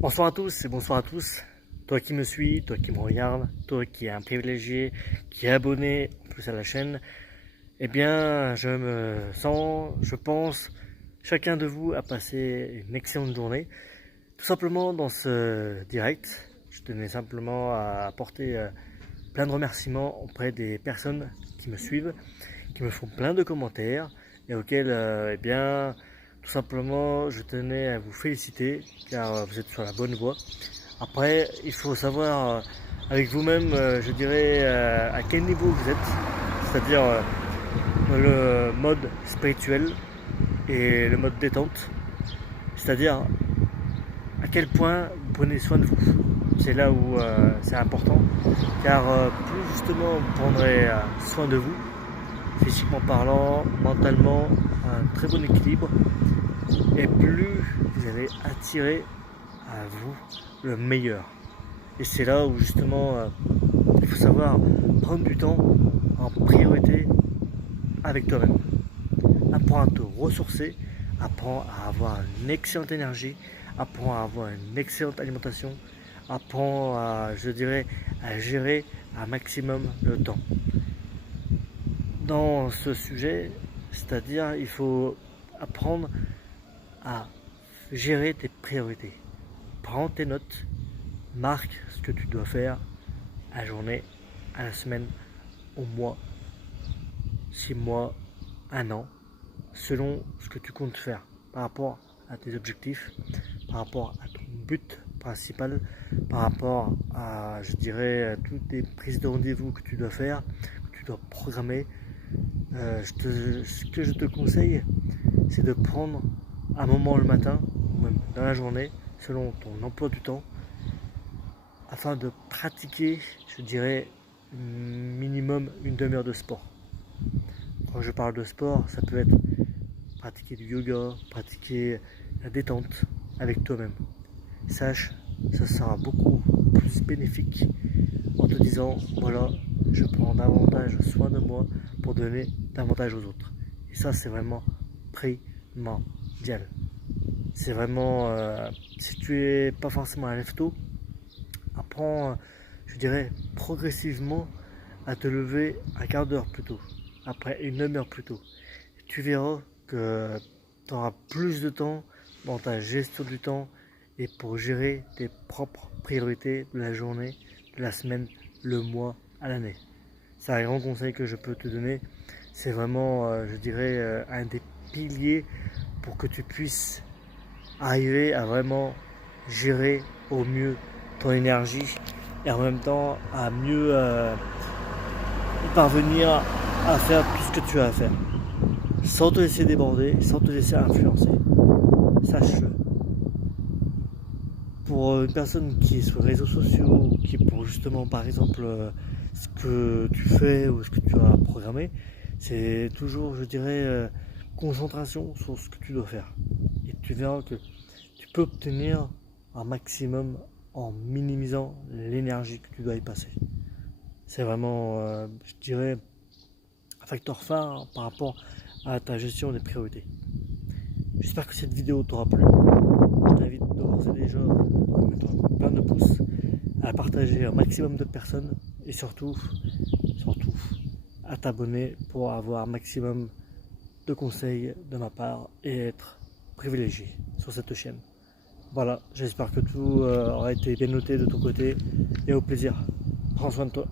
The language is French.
Bonsoir à tous et bonsoir à tous. Toi qui me suis, toi qui me regardes, toi qui es un privilégié, qui est abonné en plus à la chaîne, eh bien, je me sens, je pense, chacun de vous a passé une excellente journée. Tout simplement dans ce direct, je tenais simplement à apporter plein de remerciements auprès des personnes qui me suivent, qui me font plein de commentaires et auxquels, eh bien, tout simplement, je tenais à vous féliciter car vous êtes sur la bonne voie. Après, il faut savoir avec vous-même, je dirais, à quel niveau vous êtes, c'est-à-dire le mode spirituel et le mode détente, c'est-à-dire à quel point vous prenez soin de vous. C'est là où c'est important, car plus justement vous prendrez soin de vous, physiquement parlant, mentalement, un très bon équilibre, et plus vous allez attirer à vous le meilleur. Et c'est là où justement il faut savoir prendre du temps en priorité avec toi-même. Apprends à te ressourcer, apprends à avoir une excellente énergie, apprends à avoir une excellente alimentation, apprends à, je dirais, à gérer un maximum le temps. Dans ce sujet, c'est-à-dire il faut apprendre à gérer tes priorités. Prends tes notes, marque ce que tu dois faire à la journée, à la semaine, au mois, 6 mois, 1 an, selon ce que tu comptes faire par rapport à tes objectifs, par rapport à ton but principal, par rapport à, je dirais, toutes tes prises de rendez-vous que tu dois faire, que tu dois programmer. Ce que je te conseille, c'est de prendre un moment le matin, ou même dans la journée, selon ton emploi du temps, afin de pratiquer, je dirais, minimum une demi-heure de sport. Quand je parle de sport, ça peut être pratiquer du yoga, pratiquer la détente avec toi-même. Sache, ça sera beaucoup plus bénéfique en te disant, voilà, je prends davantage soin de moi pour donner davantage aux autres. Et ça, c'est vraiment primordial. C'est vraiment, si tu es pas forcément un lève-tôt, apprends, je dirais, progressivement à te lever un quart d'heure plus tôt, après une demi-heure plus tôt. Et tu verras que tu auras plus de temps dans ta gestion du temps et pour gérer tes propres priorités de la journée, de la semaine, le mois, à l'année. C'est un grand conseil que je peux te donner. C'est vraiment, je dirais, un des piliers pour que tu puisses arriver à vraiment gérer au mieux ton énergie et en même temps à mieux parvenir à faire tout ce que tu as à faire sans te laisser déborder, sans te laisser influencer. Sache-le. Pour une personne qui est sur les réseaux sociaux, qui pour justement par exemple ce que tu fais ou ce que tu as programmé, c'est toujours, je dirais, concentration sur ce que tu dois faire. Et tu verras que tu peux obtenir un maximum en minimisant l'énergie que tu dois y passer. C'est vraiment, je dirais, un facteur phare par rapport à ta gestion des priorités. J'espère que cette vidéo t'aura plu. Je t'invite d'ores et déjà à mettre plein de pouces, à la partager un maximum de personnes et surtout à t'abonner pour avoir un maximum de conseils de ma part et être privilégié sur cette chaîne. Voilà, j'espère que tout aura été bien noté de ton côté et au plaisir. Prends soin de toi.